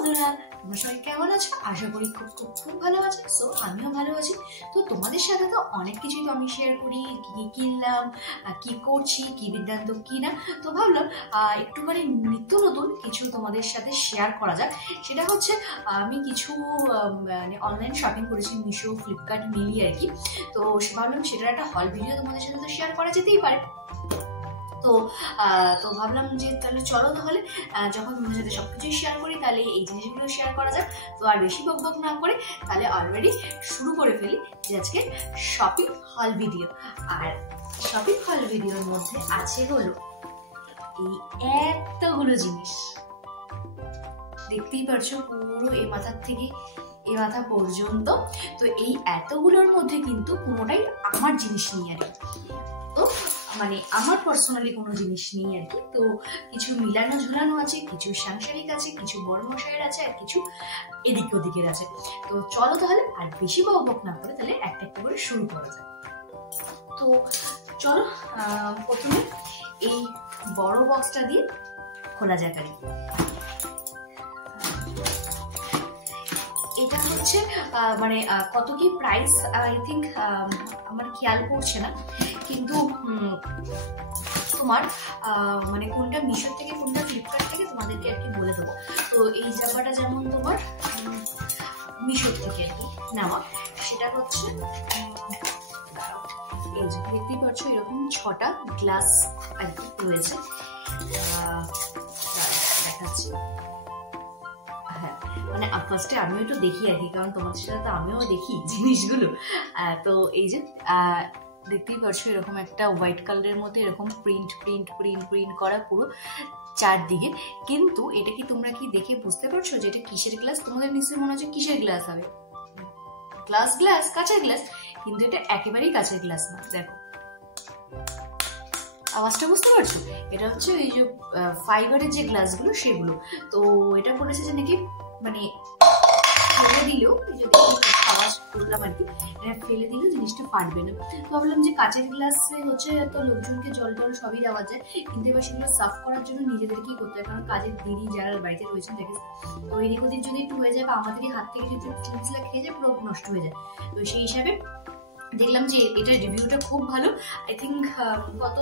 বন্ধুরা, তোমরা সবাই কেমন আছো? আশা করি খুব খুব খুব ভালো আছো। সো আমিও ভালো আছি। তো তোমাদের সাথে তো অনেক কিছুই তো আমি শেয়ার করি, কি কিনলাম, কি করছি, কি বিদ্যান্ত কি না। তো ভাবলাম একটুখানি নিত্য নতুন কিছু তোমাদের সাথে শেয়ার করা যাক। সেটা হচ্ছে আমি কিছু মানে অনলাইন শপিং করেছি, মিশো, ফ্লিপকার্ট মিলিয়ে আর কি। তো ভাবলাম সেটার একটা হল ভিডিও তোমাদের সাথে তো শেয়ার করা যেতেই পারে। তো ভাবলাম যে তাহলে চলো, তাহলে যখন তোমাদের সাথে সবকিছুই শেয়ার করি তাহলে এই জিনিসগুলো শেয়ার করা যাক। তো আর বেশি বকবক না করে তাহলে অলরেডি শুরু করে ফেলি যে আজকে শপিং হল ভিডিও। আর শপিং হল ভিডিওর মধ্যে আছে হলো এই এতগুলো জিনিস, দেখতেই পারছো পুরো এই মাথার থেকে এই মাথা পর্যন্ত। তো এই এতগুলোর মধ্যে কিন্তু কোনোটাই আমার জিনিস নেই আর কি। তো মানে আমার পার্সোনালি কোনো জিনিস নেই আর কি। তো কিছু মিলানো ঝুলানো আছে, কিছু সাংসারিক আছে, কিছু বড় মশাইয়ের আছে, আর কিছু এদিক ওদিকের আছে। তো চলো তাহলে আর বেশি বকবক না করে তাহলে একটা একটা করে শুরু করা যায়। তো চলো, প্রথমে এই বড় বক্সটা দিয়ে খোলা যাক আর কি। এটা হচ্ছে মানে কত কি প্রাইস আই থিঙ্ক আমার খেয়াল পড়ছে না, কিন্তু তোমার মানে কোনটা মিশো থেকে কোনটা ফ্লিপকার্ট থেকে তোমাদেরকে আর কি বলে দেবো। তো এই জামাটা যেমন তোমার মিশো থেকে আর কি নেওয়া, সেটা হচ্ছে এই যে দেখতেই পাচ্ছ এরকম 6টা গ্লাস আর কি রয়েছে। দেখাচ্ছি, হ্যাঁ মানে ফার্স্টে আমিও একটু দেখি আর কি, কারণ তোমাদের সাথে তো আমিও দেখি জিনিসগুলো। তো এই যে দেখতেই পাচ্ছ এরকম একটা হোয়াইট কালারের মধ্যে এরকম প্রিন্ট প্রিন্ট প্রিন্ট প্রিন্ট করা পুরো চারদিকে। কিন্তু এটা কি তোমরা কি দেখে বুঝতে পারছো যে এটা কিসের গ্লাস? তোমাদের নিশ্চয়ই মনে হচ্ছে কিসের গ্লাস হবে, গ্লাস কাঁচের গ্লাস, কিন্তু এটা একেবারেই কাঁচের গ্লাস না। দেখো আওয়াজটা বুঝতে পারছো? এটা হচ্ছে এই যে ফাইবারের যে গ্লাসগুলো সেগুলো। তো এটা বলেছে যে নাকি মানে ফেলে দিলেও, যদি আওয়াজ করলাম আর কি, এটা ফেলে দিলেও জিনিসটা ফাটবে না। তো ভাবলাম যে কাঁচের গ্লাসে হচ্ছে তো লোকজনকে জল টল সবই দেওয়া যায়, কিন্তু এবার সেগুলো সাফ করার জন্য নিজেদেরকেই করতে হয়, কারণ কাজের দিদি যারা বাড়িতে রয়েছেন দেখে তো এদিক ওদিক যদি একটু হয়ে যায় বা আমাদেরই হাত থেকে যদি চুলচুলা খেয়ে যায় পুরো নষ্ট হয়ে যায়। তো সেই হিসাবে দেখলাম যে এটার রিভিউটা খুব ভালো। আই থিঙ্ক কত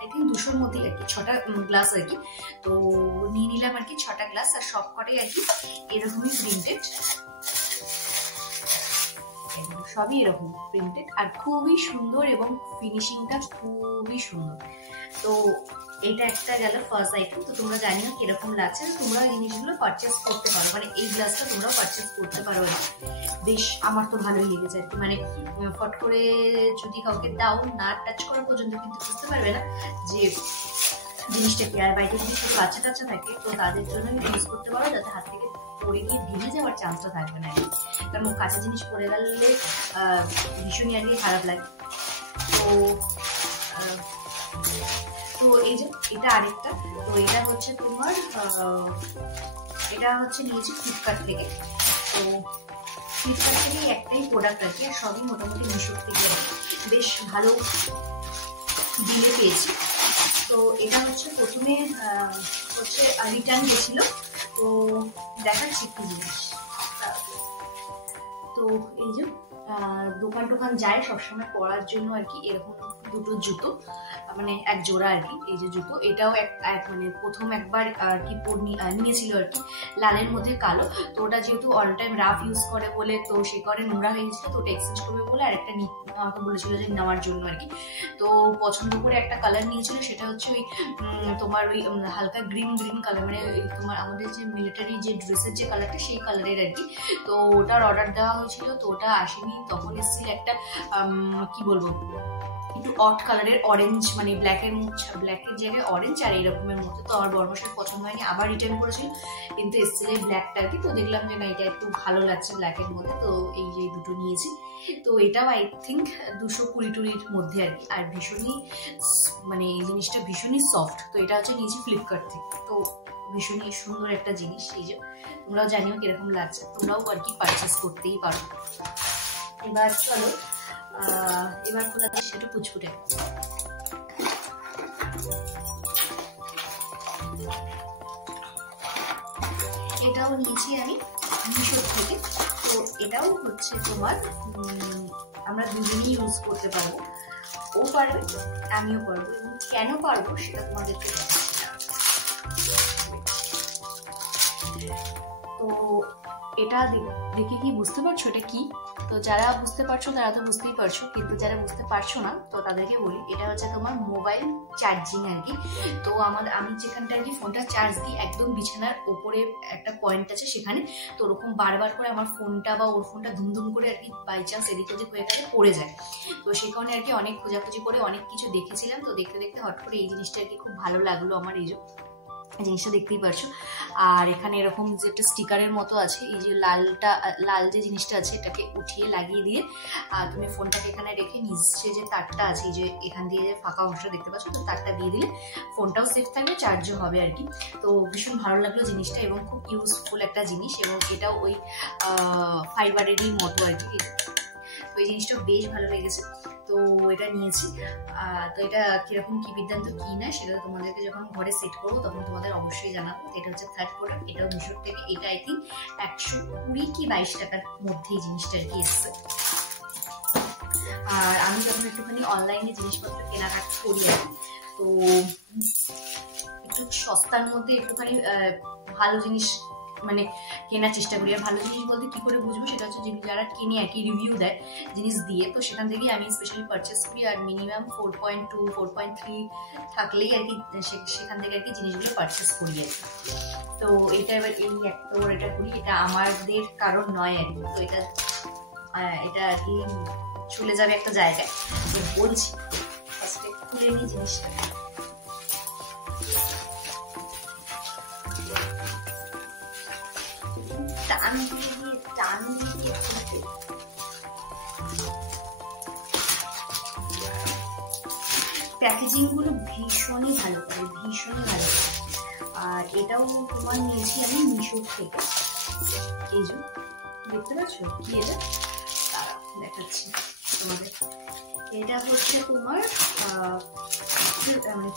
আই থিঙ্ক 200-র মধ্যেই আর কি 6টা গ্লাস আর কি। তো নিয়ে নিলাম আর কি 6টা গ্লাস, আর সব কটাই আর কি এরকমই প্রিন্টেড, সবই এরকম প্রিন্টেড আর খুবই সুন্দর এবং ফিনিশিংটা খুবই সুন্দর। তো এটা একটা গেল ফার্স্ট আইটেম। তো তোমরা জানিও কিরকম লাগছে, তোমরা এই জিনিসগুলো পারচেস করতে পারো, মানে এই গ্লাসটা তোমরা পারচেস করতে পারো। বেশ আমার তো ভালোই লেগেছে আর কি, মানে ফট করে যদি কাউকে দাও না টাচ করা পর্যন্ত কিন্তু বুঝতে পারবে না যে জিনিসটা কি। আর বাড়িতে যদি শুধু বাচ্চা টাচ্চা থাকে তো তাদের জন্য ইউজ করতে পারো, যাতে হাত থেকে পড়ে গিয়ে ভেঙে যাওয়ার চান্সটা থাকবে না আর কি। কারণ কাঁচা জিনিস পড়ে গেলে ভীষণই আর কি খারাপ লাগে। তো এই যে এটা আরেকটা। তো এটা হচ্ছে তোমার এটা হচ্ছে নিয়েছি ফ্লিপকার্ট থেকে। তো ফ্লিপকার্ট থেকে একটাই প্রোডাক্ট আর কি, আর সবই মোটামুটি মিশো থেকে বেশ ভালো ডিলে পেয়েছি। তো এটা হচ্ছে প্রথমে হচ্ছে রিটার্ন গেছিল, তো দেখাচ্ছি কি জিনিস। তো এই যে দোকান টোকান যায় সবসময় পরার জন্য আর কি, এরকম দুটো জুতো, মানে এক জোড়া আর কি। এই যে জুতো, এটাও এক মানে প্রথম একবার আর কি নিয়েছিল আর কি, লালের মধ্যে কালো। তো ওটা যেহেতু অল টাইম রাফ ইউজ করে বলে তো সে করে নোংরা হয়ে গেছিল, তো ওটা এক্সচেঞ্জ করবে বলে আরেকটা আমাকে বলেছিল যে নেওয়ার জন্য আর কি। তো পছন্দ করে একটা কালার নিয়েছিল, সেটা হচ্ছে ওই তোমার ওই হালকা গ্রিন কালার, মানে তোমার আমাদের যে মিলিটারি যে ড্রেসের যে কালারটা সেই কালারের আর কি। তো ওটার অর্ডার দেওয়া হয়েছিল, তো ওটা আসেনি। তখন এসেছিল একটা কি বলবো একটু অট কালারের অরেঞ্জ, মানে ব্ল্যাকের জায়গায় অরেঞ্জ আর এরকমের মতো। তো আমার বর্মশার পছন্দ হয়নি, আবার রিটার্ন করেছিল, কিন্তু এসেছিল ব্ল্যাকটা আর কি। তো দেখলাম যে না এটা একটু ভালো লাগছে ব্ল্যাকের মধ্যে, তো এই যে দুটো নিয়েছি। তো এটাও আই থিঙ্ক 220-220-র মধ্যে আর কি, আর ভীষণই মানে এই জিনিসটা ভীষণই সফট। তো এটা হচ্ছে নিয়েছি ফ্লিপকার্ট থেকে। তো ভীষণই সুন্দর একটা জিনিস। এই যে তোমরাও জানিও কিরকম লাগছে, তোমরাও আর কি পারচেস করতেই পারো। এবার চলো এবার খোলা যায় সেটা পুচকুটে। এটাও নিয়েছি আমি মিশো থেকে। তো এটাও হচ্ছে তোমার আমরা দুজনেই ইউজ করতে পারবো, ও পারবে আমিও পারবো, এবং কেন পারবো সেটা তোমাদেরকে তো এটা দেখে কি বুঝতে পারছো এটা কি? তো যারা বুঝতে পারছো তারা তো বুঝতেই পারছো, কিন্তু যারা বুঝতে পারছো না তো তাদেরকে বলি এটা হচ্ছে তোমার মোবাইল চার্জিং আর কি। তো আমি যেখানটা আর কি ফোনটা চার্জ দিই একদম বিছানার ওপরে একটা পয়েন্ট আছে সেখানে, তো ওরকম বারবার করে আমার ফোনটা বা ওর ফোনটা ধুমধুম করে আর কি বাই চান্স এদিক ওদিক হয়ে গেলে পড়ে যায়। তো সেই কারণে আর কি অনেক খোঁজাখুঁজি করে অনেক কিছু দেখেছিলাম, তো দেখতে দেখতে হট করে এই জিনিসটা আর কি খুব ভালো লাগলো আমার, এই জিনিসটা দেখতেই পারছো। আর এখানে এরকম যে একটা স্টিকারের মতো আছে, এই যে লাল যে জিনিসটা আছে এটাকে উঠিয়ে লাগিয়ে দিয়ে তুমি ফোনটাকে এখানে রেখে নিচে যে তারটা আছে, এই যে এখান দিয়ে যে ফাঁকা অংশটা দেখতে পাচ্ছ, তো তারটা দিয়ে দিলে ফোনটাও সেফ থাকবে, চার্জও হবে আর কি। তো ভীষণ ভালো লাগলো জিনিসটা এবং খুব ইউজফুল একটা জিনিস, এবং এটাও ওই ফাইবারেরই মতো আর কি। তো এই জিনিসটা বেশ ভালো লেগেছে, তো এটা নিয়েছি। তো এটা কিরকম কি বিদ্যান্ত কি না সেটা তোমাদেরকে যখন ঘরে সেট করবো তখন তোমাদের অবশ্যই জানাবো। এটা হচ্ছে থার্ড প্রোডাক্ট, এটাও মিশোর থেকে। এটা আই থিঙ্ক 120 কি 22 টাকার মধ্যে এই জিনিসটা আর কি এসছে। আর আমি যখন একটুখানি অনলাইনে জিনিসপত্র কেনাকাটা করি আর কি, তো একটু সস্তার মধ্যে একটুখানি ভালো জিনিস মানে কেনার চেষ্টা করি। আর ভালো জিনিস বলতে কি করে বুঝবো সেটা হচ্ছে যারা কিনে আর কি রিভিউ দেয় জিনিস দিয়ে, তো সেখান থেকেই আমি স্পেশালি পারচেস করি। আর মিনিমাম 4.2 4.3 থাকলেই আর কি সেখান থেকে আর কি জিনিসগুলো পারচেস করি আর কি। তো এটা এবার এই একটা এটা করি, এটা আমাদের কারণ নয় আর কি। তো এটা আর কি চলে যাবে একটা জায়গায়, তো বলছি ফার্স্টে খুলে নিই জিনিসটা। প্যাকেজিং গুলো ভীষণই ভালো করে, ভীষণই ভালো। আর এটাও তোমার নিয়েছি আমি মিশো থেকে। এই যে দেখতে পাচ্ছ কি এটা, তারা দেখাচ্ছি তোমাদের। এটা হচ্ছে তোমার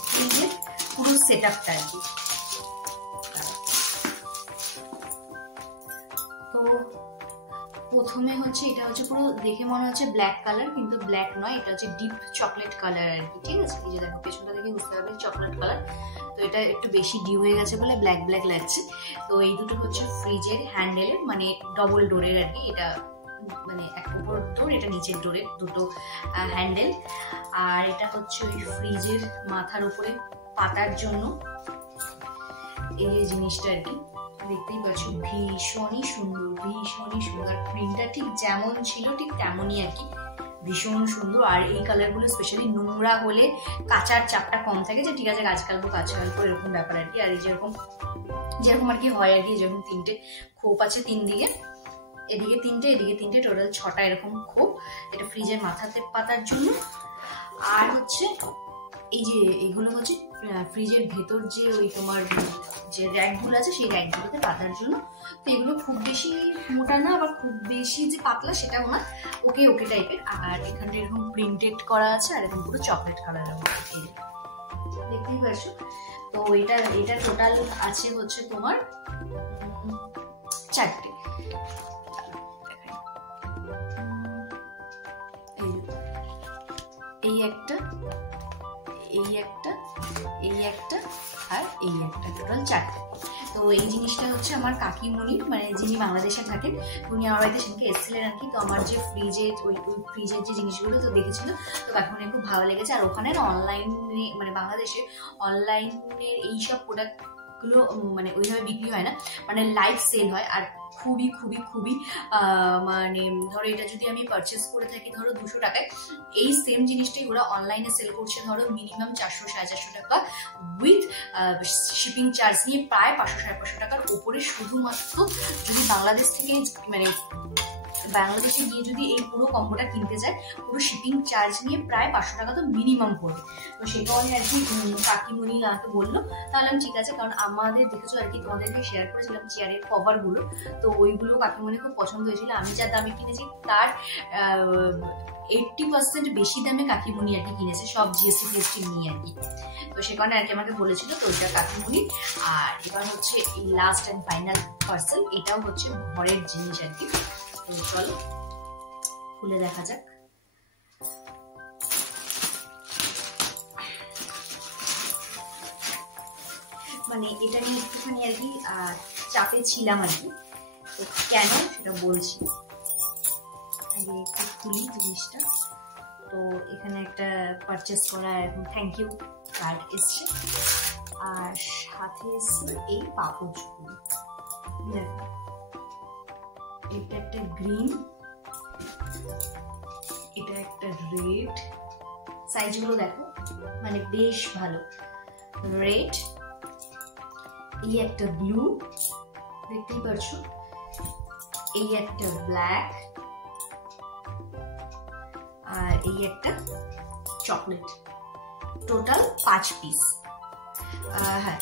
ফ্রিজের পুরো সেট আপটা আর কি। তো প্রথমে হচ্ছে এটা হচ্ছে পুরো দেখে মনে হচ্ছে ব্ল্যাক কালার, কিন্তু ব্ল্যাক নয়, এটা হচ্ছে ডিপ চকলেট কালার আর কি। ঠিক আছে, এই যে দেখো পেছনটা দেখে বুঝতে পারবে চকলেট কালার। তো এটা একটু বেশি ডিউ হয়ে গেছে বলে ব্ল্যাক ব্ল্যাক লাগছে। তো এই দুটো হচ্ছে ফ্রিজের হ্যান্ডেলের, মানে ডবল ডোরের আর কি। এটা মানে এক উপর ডোর, এটা নিচের ডোরের দুটো হ্যান্ডেল। আর এটা হচ্ছে ওই ফ্রিজের মাথার উপরে পাতার জন্য এই জিনিসটা আর কি। দেখতেই পাচ্ছ ভীষণই সুন্দর, ভীষণই সুন্দর। প্রিন্টটা ঠিক যেমন ছিল ঠিক তেমনই আর কি, ভীষণ সুন্দর। আর এই কালারগুলো স্পেশালি নোংরা হলে কাচার চাপটা কম থাকে, যে ঠিক আছে কাজ কালবো কাঁচা অল্প এরকম ব্যাপার আর কি। আর এই যেরকম আর কি হয় আর কি, যেরকম 3টে খোপ আছে 3 দিকে, এদিকে 3টে এদিকে 3টে, টোটাল 6টা এরকম খোপ। এটা ফ্রিজের মাথাতে পাতার জন্য। আর হচ্ছে এই যে এগুলো হচ্ছে ফ্রিজের ভেতর যে ওই তোমার যে র্যাকগুলো আছে সেই র্যাকগুলোতে পাতার জন্য। তো এগুলো খুব বেশি মোটা না, আবার খুব বেশি যে পাতলা সেটাও না, ওকে ওকে টাইপের। আর এখানটা এরকম প্রিন্টেড করা আছে, আর এরকম পুরো চকলেট কালারের মধ্যে দেখতেই পাচ্ছো। তো এটা টোটাল আছে হচ্ছে তোমার 4টে। এই একটা, এই একটা, এই একটা, আর এই একটা, টোটাল 4টে। তো এই জিনিসটা হচ্ছে আমার কাকিমণি, মানে যিনি বাংলাদেশে থাকেন, উনি আমার বাড়িতে সেদিনকে এসেছিলেন আর কি। তো আমার যে ফ্রিজের ওই ফ্রিজের যে জিনিসগুলো তো দেখেছিল, তো কাকিমণির খুব ভালো লেগেছে। আর ওখানে অনলাইনে মানে বাংলাদেশে অনলাইনের এইসব প্রোডাক্টগুলো মানে ওইভাবে বিক্রি হয় না, মানে লাইভ সেল হয়। আর খুবই খুবই খুবই মানে ধরো এটা যদি আমি পারচেস করে থাকি ধরো 200 টাকায়, এই সেম জিনিসটাই ওরা অনলাইনে সেল করছে ধরো মিনিমাম 400 450 টাকা উইথ শিপিং চার্জ নিয়ে, প্রায় 500 550 টাকার উপরে, শুধুমাত্র যদি বাংলাদেশ থেকে মানে বাংলাদেশে গিয়ে যদি এই পুরো কম্বোটা কিনতে যায়, পুরো শিপিং চার্জ নিয়ে প্রায় 500 টাকা তো মিনিমাম পড়বে। তো সেটাও আমি আর কি কাকিমণি আমাকে বললো, তাহলে আমি ঠিক আছে, কারণ আমাদের দেখেছো আর কি, তোমাদেরকে শেয়ার করেছিলাম চেয়ারের কভারগুলো, তো ওইগুলো কাকিমণি খুব পছন্দ হয়েছিল। আমি যা দামে কিনেছি তার 80% বেশি দামে কাকিমণি আর কি কিনেছে, সব জিএসটি ফিএসটি নিয়ে আর কি। তো সে কারণে আর কি আমাকে বলেছিল, তো ওইটা কাকিমণি। আর এবার হচ্ছে এই লাস্ট অ্যান্ড ফাইনাল পার্সেল, এটাও হচ্ছে ঘরের জিনিস আর কি। তো চলো খুলে দেখা যাক। মানে এটা নিয়ে একটুখানি আর কি চাপে ছিলাম আর কি, তো কেন সেটা বলছি। আগে একটু খুলি জিনিসটা। তো এখানে একটা পারচেস করা এখন থ্যাংক ইউ কার্ড এসছে, আর সাথে এসছে এই পাপোশগুলো। দেখো এটা একটা গ্রিন, এটা একটা রেড, সাইজগুলো দেখো মানে বেশ ভালো। রেড, এই একটা ব্লু দেখতেই পারছো, এই একটা ব্ল্যাক, আর এই একটা চকলেট। টোটাল 5 পিস, হ্যাঁ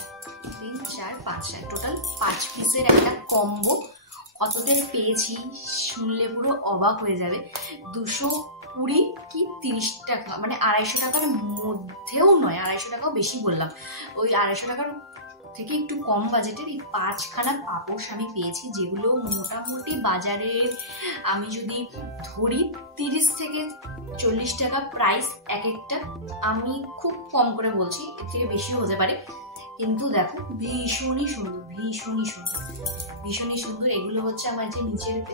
3 4 5 টোটাল 5 পিসের একটা কম্বো। কততে পেয়েছি শুনলে পুরো অবাক হয়ে যাবে। 220 কি 30 টাকা, মানে 250 টাকার মধ্যেও নয়, 250 টাকাও বেশি বললাম, ওই 250 টাকার থেকে একটু কম বাজেটের এই 5খানা পাপোশ আমি পেয়েছি, যেগুলো মোটামুটি বাজারে আমি যদি ধরি 30 থেকে 40 টাকা প্রাইস এক একটা। আমি খুব কম করে বলছি, এর থেকে বেশিও হতে পারে, কিন্তু দেখো ভীষণই সুন্দর, ভীষণই সুন্দর, ভীষণই সুন্দর। এগুলো হচ্ছে আমার যে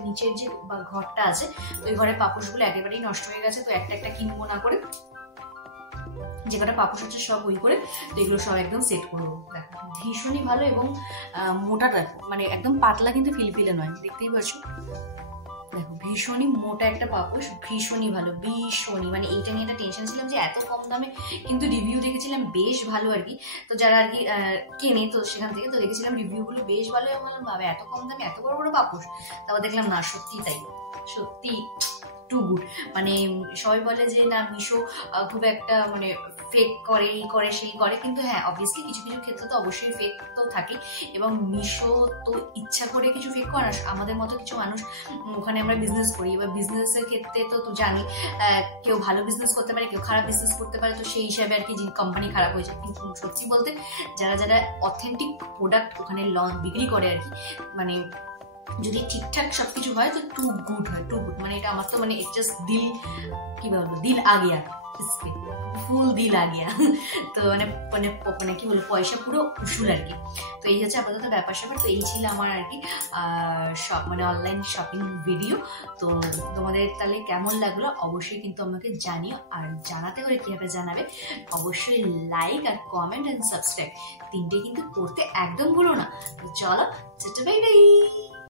নিচের যে ঘরটা আছে, ওই ঘরের পাপোশগুলো একেবারেই নষ্ট হয়ে গেছে, তো একটা একটা কিনবো না করে যে কটা পাপোশ হচ্ছে সব ওই করে, তো এগুলো সব একদম সেট করবো। দেখো ভীষণই ভালো, এবং মোটা দেখো, মানে একদম পাতলা কিন্তু ফিলফিলে নয়, দেখতেই পাচ্ছ। দেখো ভীষণই মোটা একটা পাপোশ, ভীষণই ভালো, ভীষণই, মানে এইটা নিয়ে একটা টেনশন ছিলাম যে এত কম দামে, কিন্তু রিভিউ দেখেছিলাম বেশ ভালো আর কি। তো যারা আর কি কেনে, তো সেখান থেকে তো দেখেছিলাম রিভিউগুলো বেশ ভালো, এবং বললাম বাবা এত কম দামে এত বড় বড় পাপোশ। তারপর দেখলাম না, সত্যি তাই, সত্যি টু গুড। মানে সবাই বলে যে না মিশো খুব একটা মানে ফেক করে, এই করে সেই করে, কিন্তু হ্যাঁ অবভিয়াসলি কিছু কিছু ক্ষেত্রে তো অবশ্যই ফেক তো থাকে, এবং মিশো তো ইচ্ছা করে কিছু ফেক করে না। আমাদের মতো কিছু মানুষ ওখানে আমরা বিজনেস করি, এবার বিজনেসের ক্ষেত্রে তো তুই জানি কেউ ভালো বিজনেস করতে পারে, কেউ খারাপ বিজনেস করতে পারে, তো সেই হিসাবে আর কি কোম্পানি খারাপ হয়েছে। কিন্তু সত্যি বলতে যারা যারা অথেন্টিক প্রোডাক্ট ওখানে বিক্রি করে আর কি, মানে যদি ঠিকঠাক সবকিছু হয় তো টু গুড হয়, টু গুড। মানে এটা আমার তো মানে জাস্ট দিল, কি বলবো, দিল আ গিয়া, ফুল দিল আ গিয়া। তো মানে মানে মানে কি বলবো, পয়সা পুরো উসুল আর কি। তো এই হচ্ছে আপাতত ব্যাপার স্যাপার। তো এই ছিল আমার আর কি মানে অনলাইন শপিং ভিডিও। তো তোমাদের তাহলে কেমন লাগলো অবশ্যই কিন্তু আমাকে জানিও, আর জানাতে হলে কিভাবে জানাবে, অবশ্যই লাইক আর কমেন্ট এন্ড সাবস্ক্রাইব তিনটে কিন্তু করতে একদম ভুলো না। তো চলো, বাই বাই।